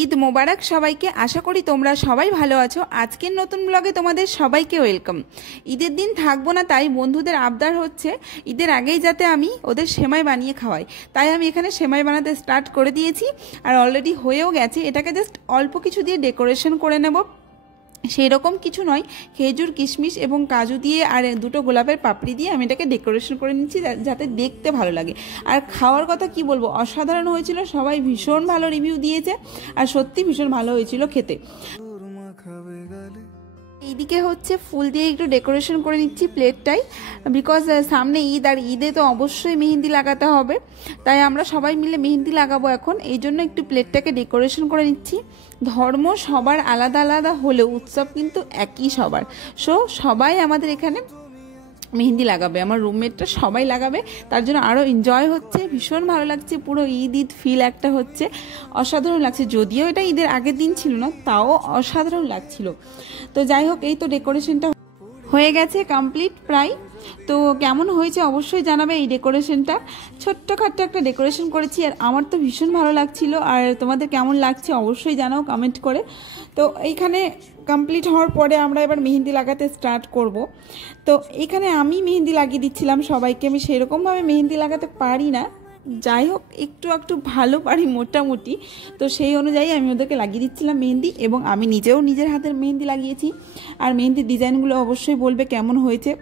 ঈদ মোবারক সবাইকে। আশা করি তোমরা সবাই ভালো আছো। আজকের নতুন ব্লগে তোমাদের সবাইকে ওয়েলকাম। ঈদের দিন থাকবো না, তাই বন্ধুদের আবদার হচ্ছে ঈদের আগেই যাতে আমি ওদের সেমাই বানিয়ে খাওয়াই। তাই আমি এখানে সেমাই বানাতে স্টার্ট করে দিয়েছি, আর অলরেডি হয়েও গেছে। এটাকে জাস্ট অল্প কিছু দিয়ে ডেকোরেশন করে নেব। সেই রকম কিছু নয়, খেজুর, কিশমিশ এবং কাজু দিয়ে আর দুটো গোলাপের পাপড়ি দিয়ে আমি এটাকে ডেকোরেশন করে নিচ্ছি, যাতে দেখতে ভালো লাগে। আর খাওয়ার কথা কি বলবো, অসাধারণ হয়েছিল। সবাই ভীষণ ভালো রিভিউ দিয়েছে, আর সত্যি ভীষণ ভালো হয়েছিল খেতে। এইদিকে হচ্ছে ফুল দিয়ে একটু ডেকোরেশন করে নিচ্ছি প্লেটটাই, বিকজ সামনে ঈদ, আর ঈদে তো অবশ্যই মেহেন্দি লাগাতে হবে। তাই আমরা সবাই মিলে মেহেন্দি লাগাবো এখন, এই জন্য একটু প্লেটটাকে ডেকোরেশন করে নিচ্ছি। ধর্ম সবার আলাদা আলাদা হলেও উৎসব কিন্তু একই সবার। সবাই আমাদের এখানে মেহেন্দি লাগাবে, আমার রুমমেটটা সবাই লাগাবে। তার জন্য আরও এনজয় হচ্ছে, ভীষণ ভালো লাগছে। পুরো ঈদ ঈদ ফিল একটা হচ্ছে, অসাধারণ লাগছে। যদিও এটা ঈদের আগের দিন ছিল না, তাও অসাধারণ লাগছিল। তো যাই হোক, এই তো ডেকোরেশনটা হয়ে গেছে কমপ্লিট প্রায়। তো কেমন হয়েছে অবশ্যই জানাবে এই ডেকোরেশনটা। ছোট্টখাট্ট একটা ডেকোরেশন করেছি, আর আমার তো ভীষণ ভালো লাগছিল। আর তোমাদের কেমন লাগছে অবশ্যই জানাও কমেন্ট করে। তো এইখানে কমপ্লিট হওয়ার পরে আমরা এবার মেহেন্দি লাগাতে স্টার্ট করব। তো এখানে আমি মেহেন্দি লাগিয়ে দিচ্ছিলাম সবাইকে। আমি সেরকমভাবে মেহেন্দি লাগাতে পারি না, যাই হোক একটু একটু ভালো পারি মোটামুটি। তো সেই অনুযায়ী আমি ওদেরকে লাগিয়ে দিচ্ছিলাম মেহেন্দি, এবং আমি নিজেও নিজের হাতের মেহেন্দি লাগিয়েছি। আর মেহেন্দির ডিজাইনগুলো অবশ্যই বলবে কেমন হয়েছে,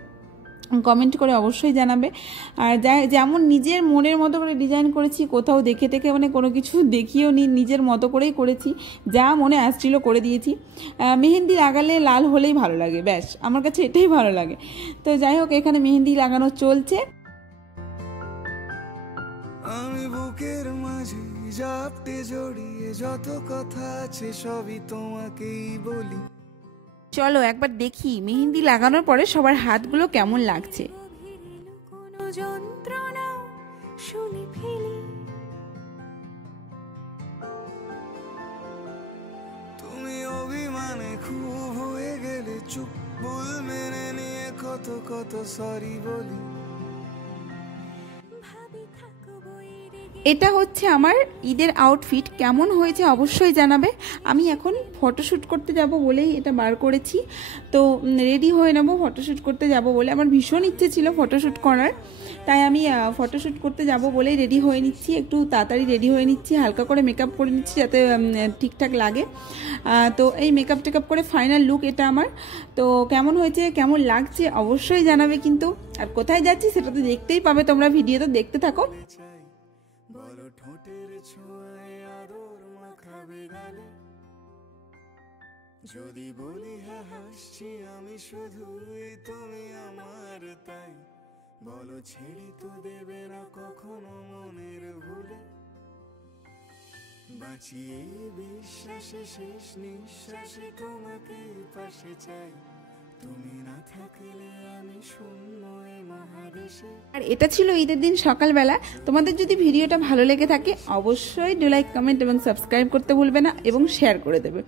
কমেন্ট করে অবশ্যই জানাবে। আর যেমন নিজের মনের মতো করে ডিজাইন করেছি, কোথাও দেখে দেখে মানে কোনো কিছু দেখিয়েও নি, নিজের মতো করেই করেছি। যা মনে আসছিল করে দিয়েছি। মেহেন্দি লাগালে লাল হলেই ভালো লাগে, ব্যাস আমার কাছে এটাই ভালো লাগে। তো যাই হোক, এখানে মেহেন্দি লাগানো চলছে। আমি বুকের মাঝে জাপটে জড়িয়ে যত কথা আছে সবই তোমাকেই বলি। চলো একবার দেখি মেহেন্দি লাগানোর পরে সবার হাতগুলো কেমন লাগছে। তুমি অভিমানে খুব হয়ে গেলে চুপ, ভুল মেনে নিয়ে কত কত সরি বলি। এটা হচ্ছে আমার ঈদের আউটফিট। কেমন হয়েছে অবশ্যই জানাবে। আমি এখন ফটোশ্যুট করতে যাব বলেই এটা বার করেছি। তো রেডি হয়ে নেব, ফটোশ্যুট করতে যাব বলে আমার ভীষণ ইচ্ছে ছিল ফটোশ্যুট করার। তাই আমি ফটোশ্যুট করতে যাব বলেই রেডি হয়ে নিচ্ছি, একটু তাড়াতাড়ি রেডি হয়ে নিচ্ছি, হালকা করে মেকআপ করে নিচ্ছি যাতে ঠিকঠাক লাগে। তো এই মেকআপ টেকআপ করে ফাইনাল লুক এটা আমার। তো কেমন হয়েছে, কেমন লাগছে অবশ্যই জানাবে কিন্তু। আর কোথায় যাচ্ছি সেটা তো দেখতেই পাবে তোমরা, ভিডিওতে দেখতে থাকো। বলো ঠোঁটের ছোঁয়ায় আদর মাখাবে গালে, যদি বলি হ্যাঁ হাসছি আমি শুধুই, তুমি আমার তাই। বলো ছেড়ে তো দেবে না কখনো মনের ভুলে, বাঁচিয়ে বিশ্বাসে শেষ নিঃশ্বাসে তোমাকে পাশে চাই। তুমি না থাকলে আমি শূন্য এই মহাদেশে। আর এটা ছিল ঈদের দিন সকালবেলা। তোমাদের যদি ভিডিওটা ভালো লেগে থাকে অবশ্যই ডু লাইক, কমেন্ট এবং সাবস্ক্রাইব করতে ভুলবে না, এবং শেয়ার করে দেবে।